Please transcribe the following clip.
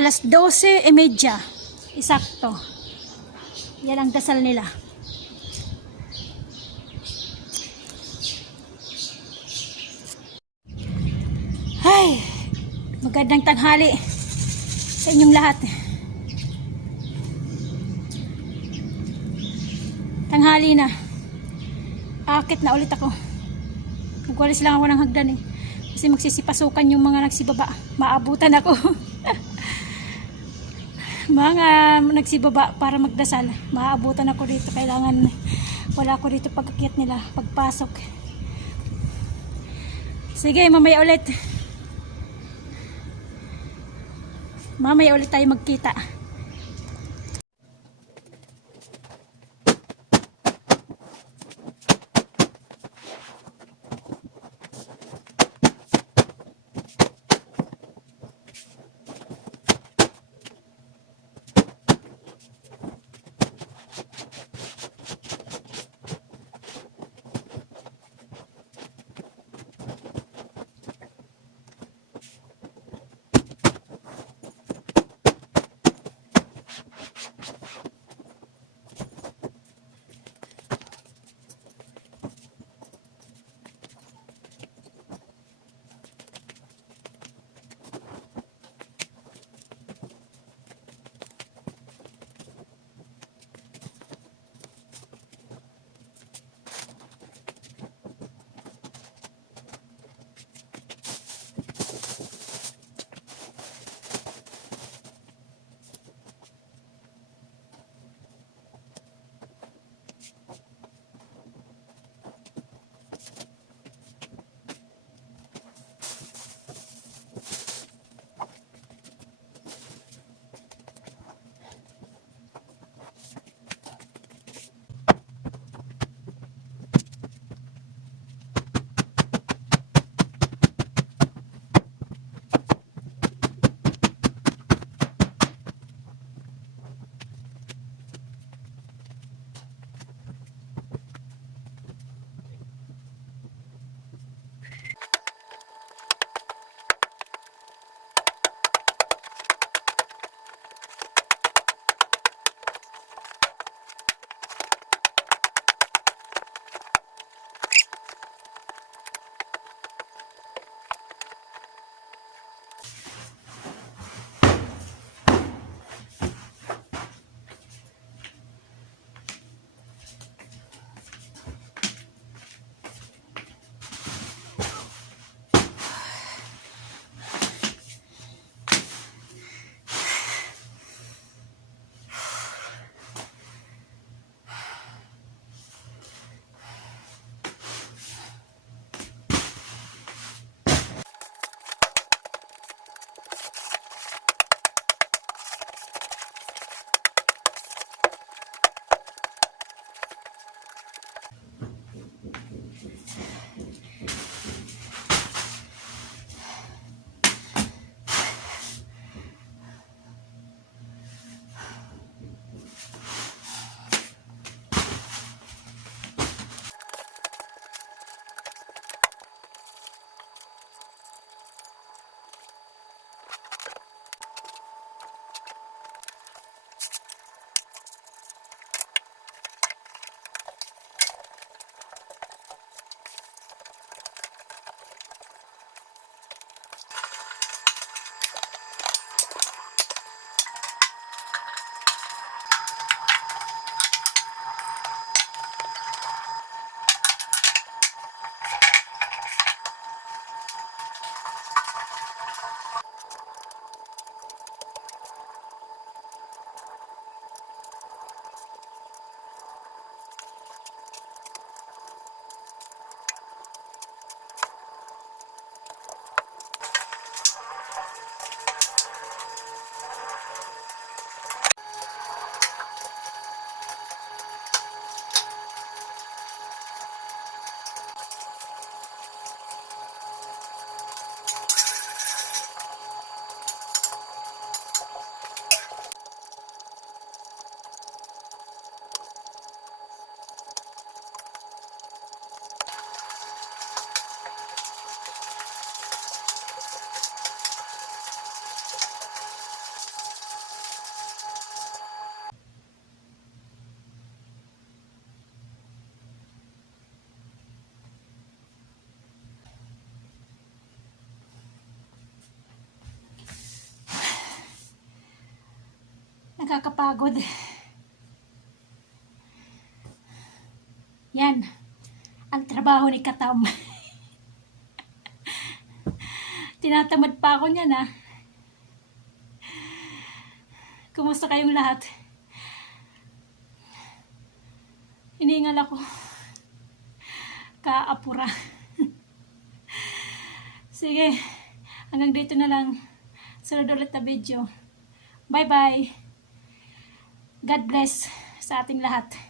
Alas 12:30. Eksakto. Yan ang dasal nila. Ay, magandang tanghali sa inyong lahat. Tanghali na. Aakit na ulit ako. Nagwalis lang ako ng hagdan eh. Kasi magsisipasukan yung mga nagsibaba. Maabutan ako. Mga nagsibaba para magdasal. Maabutan ako dito. Kailangan wala ako dito pagkakit nila. Pagpasok. Sige, mamaya ulit. Mamaya ulit tayo magkita. Nakakapagod. Yan. Ang trabaho ni Katam. Tinatamad pa ako niyan ah. Kumusta kayong lahat? Hiningal ako. Kaapura. Sige. Hanggang dito na lang. Sunod ulit na video. Bye bye. God bless sa ating lahat.